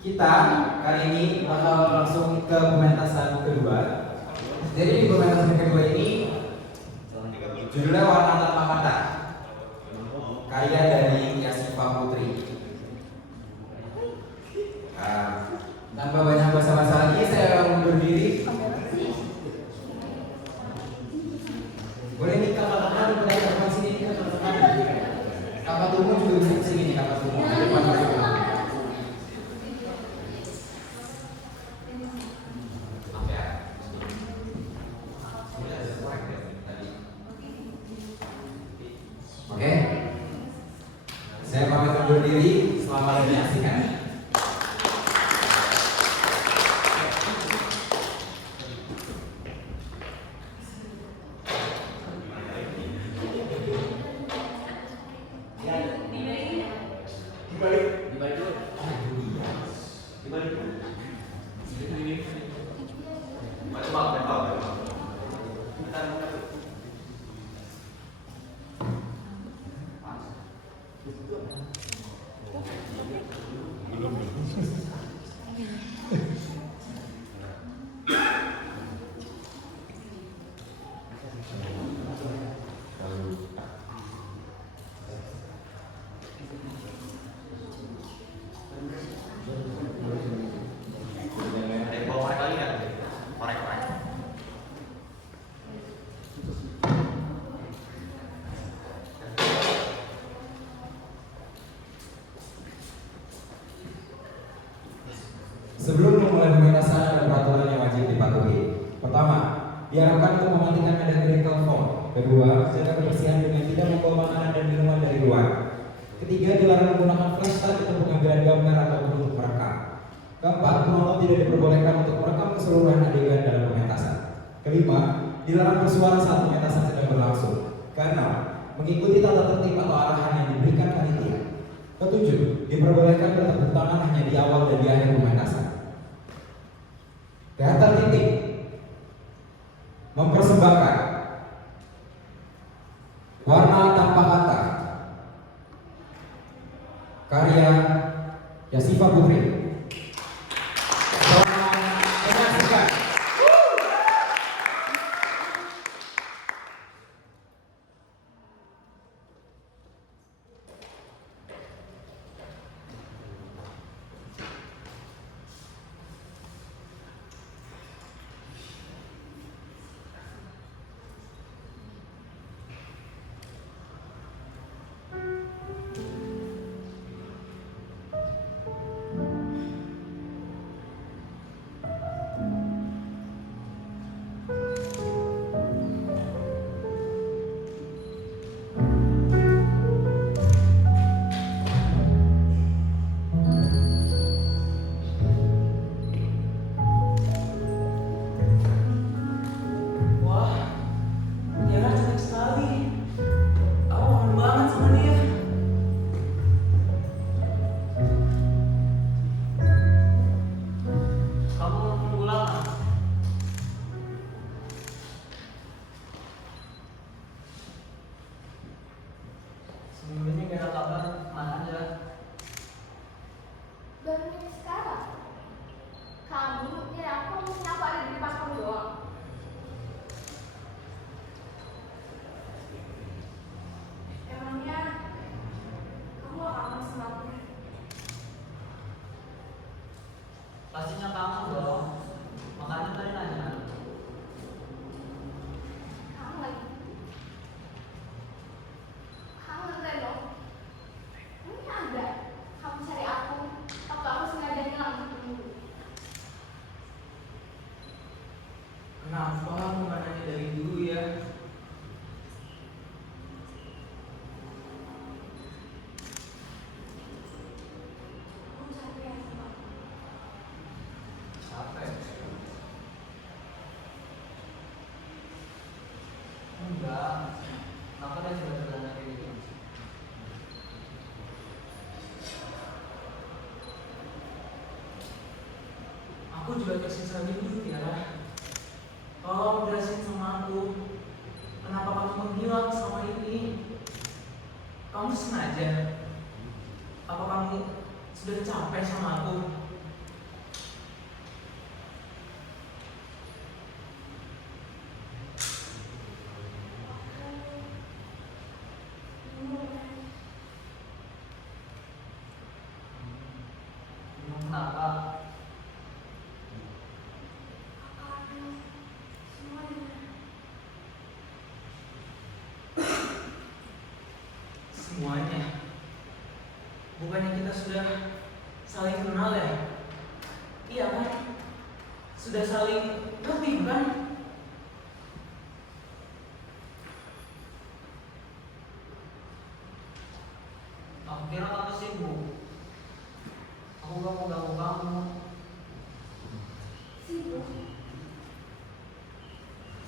Kita kali ini bakal langsung ke pementasan kedua. Jadi di pementasan kedua ini judulnya Warna Tanpa Kata, karya dari Yasifa Putri. Tanpa banyak basa-basi lagi, saya mundur diri. Boleh nih kakak-kakak pada depan sini nih kakak-kakak. Kakak Tumu juga bisa kesini nih kakak Tumu. Oke, saya pamit undur diri. Selamat menyaksikan. Sebelum memulai pementasan ada peraturan yang wajib dipatuhi. Pertama, diharapkan untuk mematikan medan medical phone. Kedua, jaga kebersihan dengan tidak membawa makanan dan minuman dari luar. Ketiga, dilarang menggunakan flashlight untuk pengambilan gambar ataupun untuk merekam. Keempat, penonton tidak diperbolehkan untuk merekam keseluruhan adegan dalam pementasan. Kelima, dilarang bersuara saat pementasan sedang berlangsung. Keenam, mengikuti tata tertib atau arahan yang diberikan panitia. Ketujuh, diperbolehkan bertepuk tangan hanya di awal dan di akhir pementasan. Teater Titik mempersembahkan Warna Tanpa Kata, karya Yasifa Putri. Selamat menyaksikan. Pastinya kamu dong, makanya tadi nanya. Kamu lagi kangen Reno. Ini ada kamu cari aku atau aku sengaja hilang dulu. Kenapa kamu nggak nanya dari dulu ya? Aku capek sama kamu. Capek? Enggak. Kenapa dia tiba-tiba nanya kayak gitu? Aku juga tersiksa gitu, Tiara. Tolong jelasin sama aku, kenapa kamu menghilang selama ini? Kamu sengaja? Apa kamu sudah capek sama aku? Bukannya kita sudah saling kenal ya? Iya kan? Sudah saling ngerti bukan? Aku kira kamu sibuk. Aku gak mau ganggu kamu. Sibuk.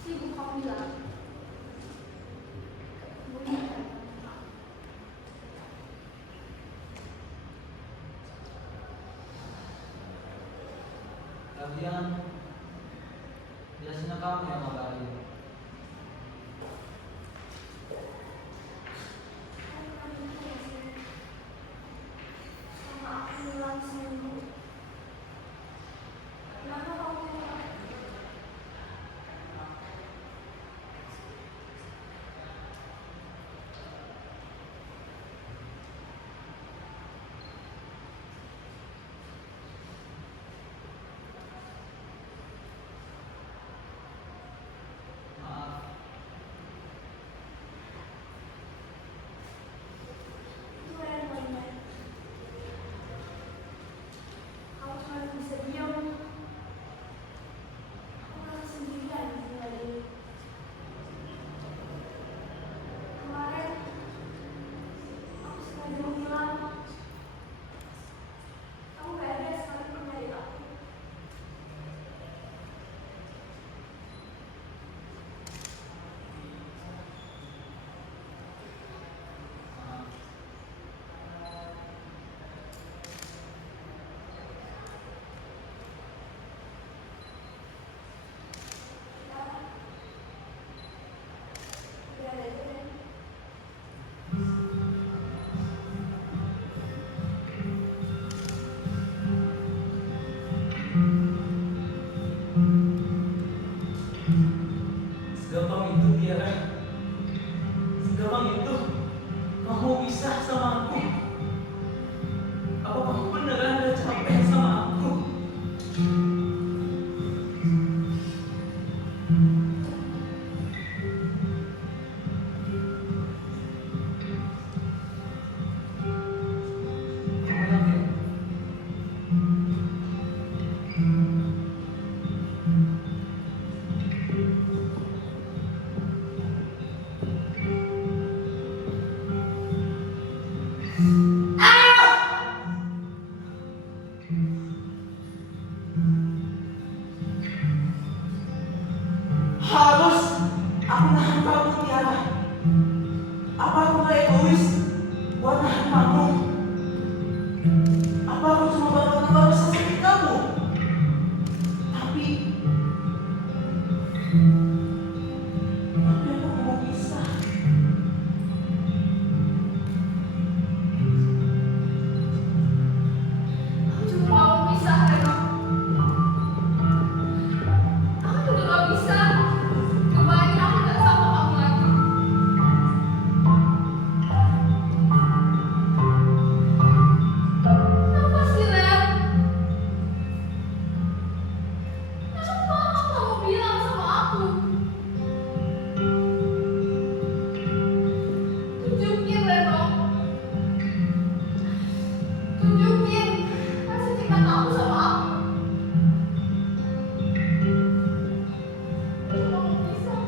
Sibuk kamu bilang. Lagian biasanya kamu yang ngabarin. Sama aku bilang seminggu. Kenapa kamu bilang? Maaf, Itu yang banyak. Kamu cuma bisa diam. Aku merasa sendirian di tinggal ini. Kemarin aku sengaja menghilang. Kamu gak ada sekali pun dari aku. maaf. Udah ada itu deh. Segampang itu Tiara. Segampang itu kamu pisah sama aku. Apa kamu beneran udah capek sama aku? Kamu yakin? Harus aku nahan kamu Tiara. Apa aku gak egois buat nahan kamu? Apa aku cuma bakal rasa sakit kamu? Tapi aku mau pisah. Aku juga gak mau pisah, Reno. Aku juga gak bisa ngebayangin aku gak sama kamu lagi. Kenapa sih, Ren? Kenapa kamu bilang sama aku? Tunjukin, Reno. Tunjukin rasa cinta kamu sama aku. Aku gak mau pisah.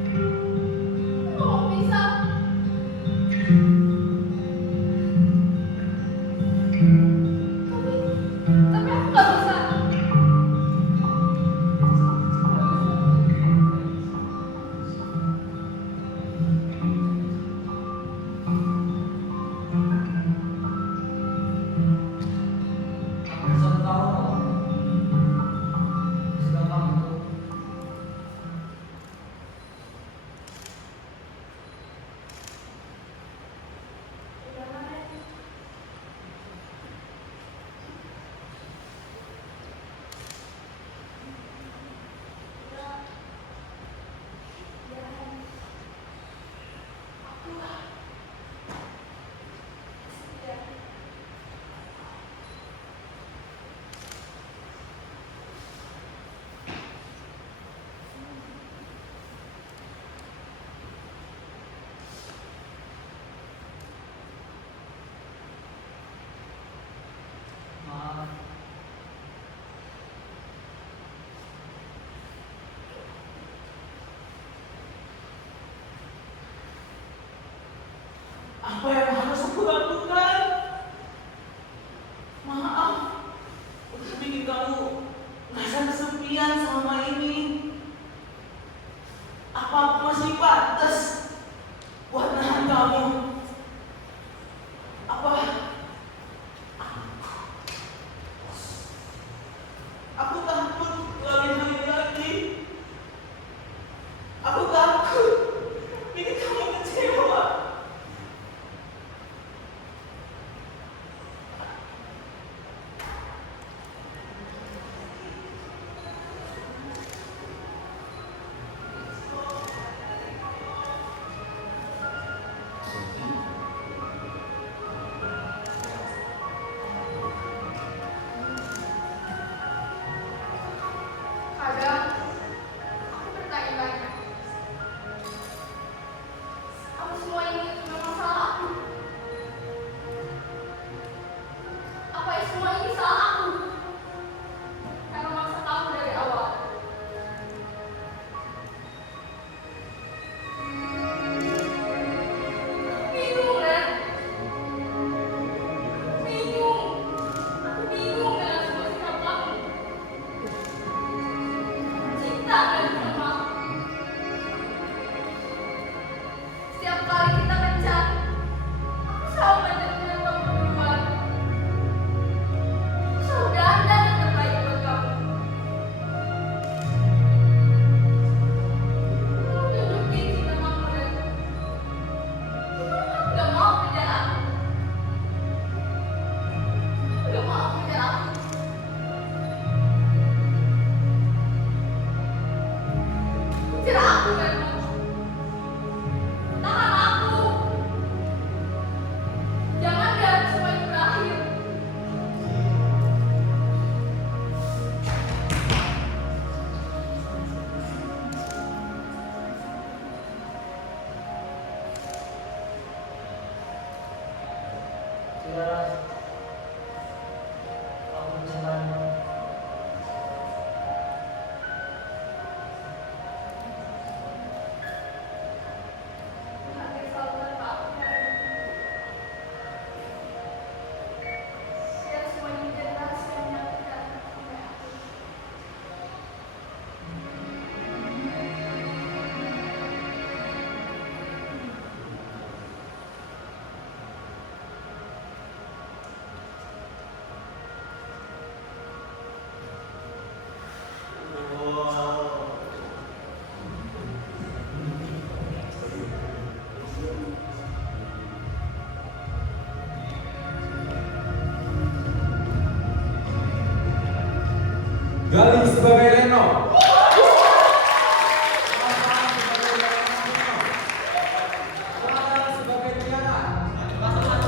Aku gak mau pisah. Tapi aku gak bisa. Aku bisa tahu kok. Segampang itu. Udah, Ren. Apa semua ini salah aku? Karena maksa kamu dari awal. Bingung, Ren. Bingung. Aku bingung dengan semua sikap kamu. Cinta dan sama aku. Setiap kali kita kencan, aku selalu ngajak dengan kamu duluan. Aku selalu dandan yang terbaik buat kamu. Kamu tunjukin cinta kamu, Ren. Kamu gak mau kejar aku. Kamu gak mau kejar aku. Kejar aku, Ren. Tahan aku. Jangan biarkan semua ini berakhir. Sudahlah, aku mencintaimu. Hati selalu terpaku, Ren. Biar semua ini menjadi rahasia yang menyakitkan sampai akhir. Gali sebagai Reno. Sarah sebagai Tiara.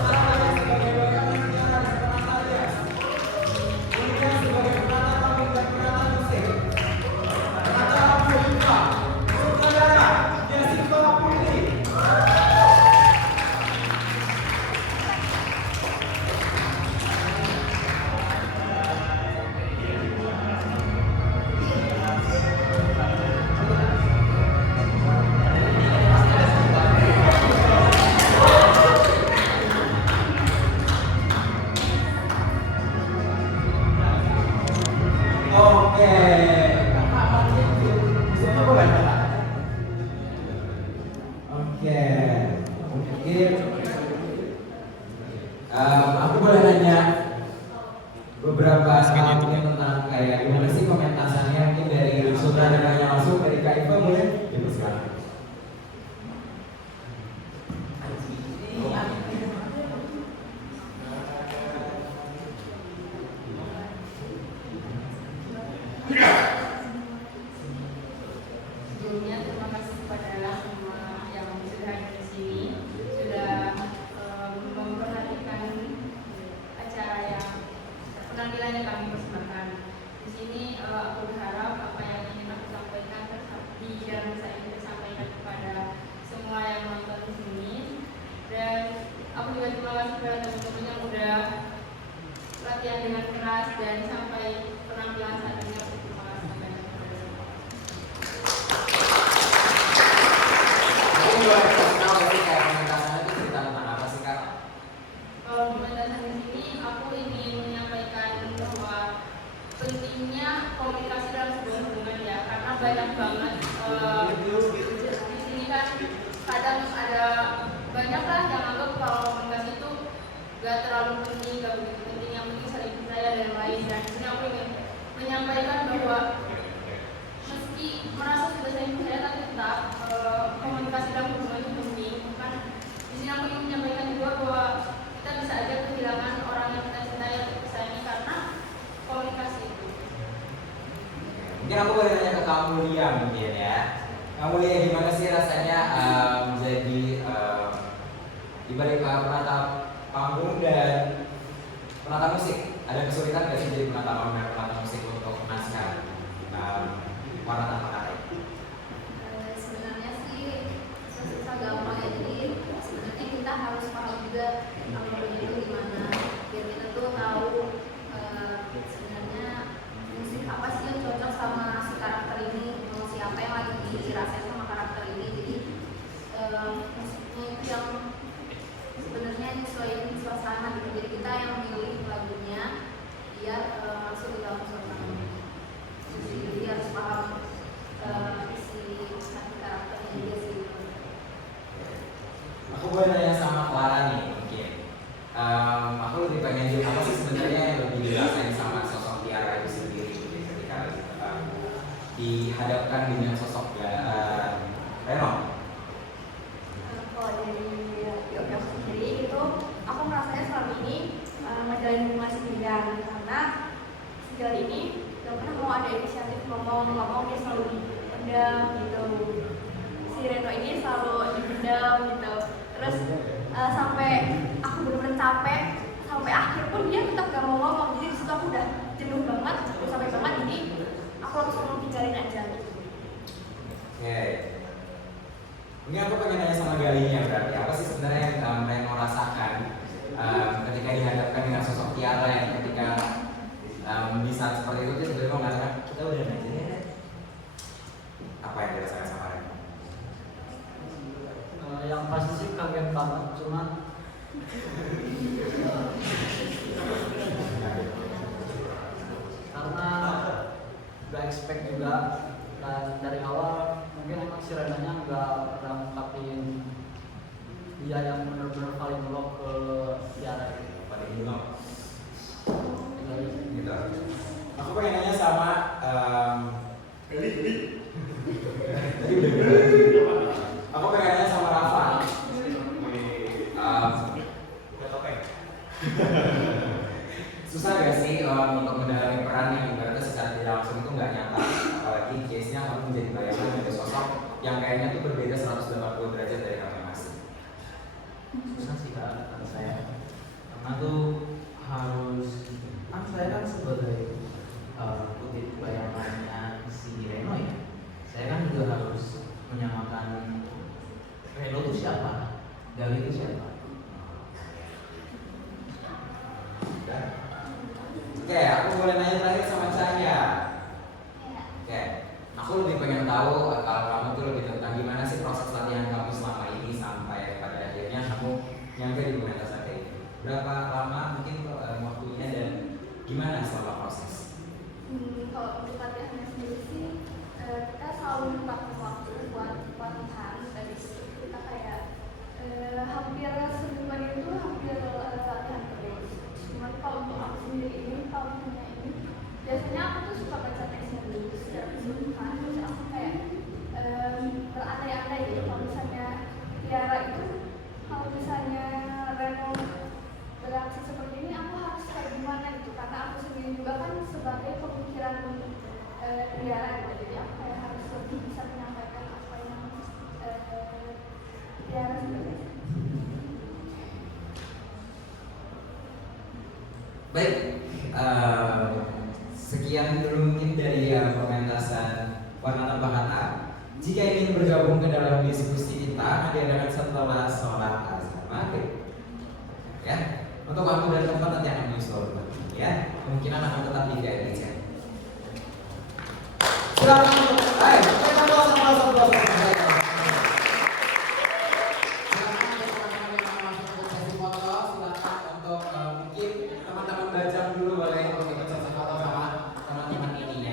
Sarah sebagai bayangan Tiara dan penatanya. Ulya sebagai penata panggung dan penata musik. Penata rambut Ulya. Sutradara Jessica Putri. Oke, musiknya boleh Kak? Oke, mungkin aku boleh nanya beberapa hal mungkin tentang kayak gimana sih komentasannya mungkin dari sutradaranya langsung dari Kak Iva boleh? Gitu sekarang. Sebelumnya terima kasih kepada semua yang sudah hadir di sini, sudah memperhatikan acara yang penampilan yang kami persembahkan. Di sini aku berharap apa yang ingin aku sampaikan di dalam saya ini tersampaikan kepada semua yang nonton di sini. Dan aku juga terima kasih kepada teman-teman yang udah latihan dengan keras dan sampai penampilan saat ini aku terima kasih banyak kepada semua. Mungkin boleh kasih tahu sih kayak komentasannya itu cerita tentang apa sih Kak? Kalau pementasan di sini, aku ingin menyampaikan bahwa pentingnya komunikasi dalam sebuah hubungan ya, karena banyak banget di sini kan kadang ada banyak lah yang anggap kalau komunikasi itu gak terlalu penting, gak begitu penting, yang penting saling percaya dan lain. Dan di sini aku ingin menyampaikan bahwa meski merasa sudah saling percaya, tapi tetap komunikasi dalam hubungan itu penting. Kan di sini aku ingin menyampaikan juga bahwa kita bisa aja kehilangan orang yang kita cintai atau kita sayangi karena komunikasi itu. Mungkin aku boleh nanya ke kamu Lia mungkin ya. Kamu Lia gimana sih rasanya menjadi di balik penata panggung dan penata musik? Ada kesulitan nggak sih jadi penata panggung dan penata musik untuk naskah warna tanpa kata ini? Sebenarnya sih susah gampang ya. Jadi sebenarnya kita harus paham juga alurnya itu gimana biar kita tuh tahu aku lebih pengen apa sih sebenarnya yang lebih dirasain sama sosok Tiara itu sendiri ketika dihadapkan dengan sosok Reno. Kalau dari aku sendiri itu aku merasanya selama ini menjalin hubungan sendirian karena sejauh ini gak pernah mau ada inisiatif ngomong dia selalu dipendam gitu. Si Reno ini selalu dipendam gitu. Terus sampai aku benar-benar capek, sampai akhir pun dia tetap gak mau ngomong. Jadi disitu aku udah jenuh banget, udah sampai banget. Jadi aku langsung mau tinggalin aja. Oke. Ini aku pengen nanya sama Galinya berarti apa sih sebenarnya yang Reno rasakan ketika dihadapkan dengan sosok Tiara yang ketika di saat seperti itu dia sebenarnya mengatakan kita udah aja ya. Apa yang dirasakan sama Reno? Yang pasti sih kaget banget, cuman karena gak expect juga, dan dari awal mungkin emang si Renanya gak pernah ngungkapin dia yang benar-benar paling blok ke Tiara itu. Paling blok gitu. Aku pengen nanya sama aku pengen nanya sama Rafa. Susah gak sih untuk mendalami peran yang ibaratnya secara tidak langsung itu nggak nyata, apalagi case-nya kamu menjadi bayangan dari sosok yang kayaknya tuh berbeda 180 derajat dari kamu masing. Susah sih Kak, kata saya. Karena tuh harus, kan saya kan sebagai kutip bayangannya si Reno ya. Saya kan juga harus menyamakan Reno itu siapa, Gali itu siapa. Oke, aku boleh nanya terakhir sama Cahya. Oke, aku lebih pengen tahu kalau kamu tuh lebih tentang gimana sih proses latihan kamu selama ini sampai pada akhirnya kamu nyampe di pementasan kayak ini. Berapa lama mungkin waktunya dan gimana selama proses? Kalau untuk latihannya sendiri sih kita selalu menetapkan waktu buat latihan. Dari situ kita kayak hampir semingguan itu hampir latihan terus. Cuman kalau untuk aku sendiri ini, kalau misalnya ini biasanya aku tuh suka baca teksnya dulu secara keseluruhan. Terus aku kayak berandai-andai gitu kalau misalnya Tiara itu, kalau misalnya Reno bereaksi seperti ini, aku harus kayak gimana gitu. Karena aku sendiri juga kan sebagai pemikiran Tiara gitu. Jadi aku kayak harus lebih bisa menyampaikan apa yang Tiara sebenarnya. Baik, sekian dulu mungkin dari pementasan Warna Tanpa Kata. Jika ingin bergabung ke dalam diskusi kita, diadakan setelah sholat asar maghrib. Ya, untuk waktu dan tempat nanti akan menyusul. Ya, kemungkinan akan tetap di GRIC. Silakan untuk, kita close.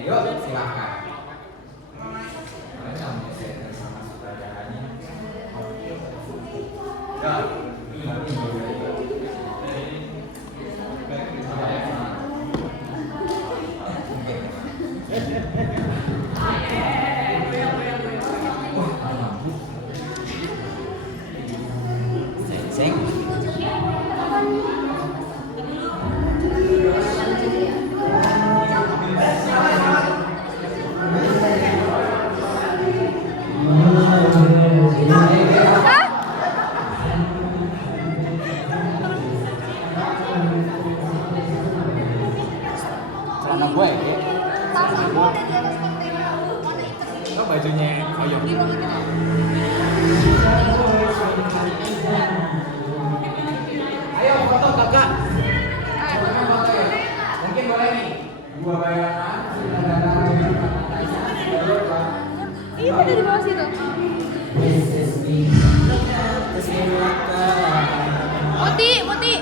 Yuk, silakan. Sama sutradaranya. Sing. Celana gue ya? Sama aku ada di atas kontainer aku, warna hitam. Oh, bajunya Oyo. Biru itu. Ayo foto kakak. Foto ya. Mungkin boleh nih. Dua bayangan. Iya, ada di bawah situ. Kesini Muti. Muti.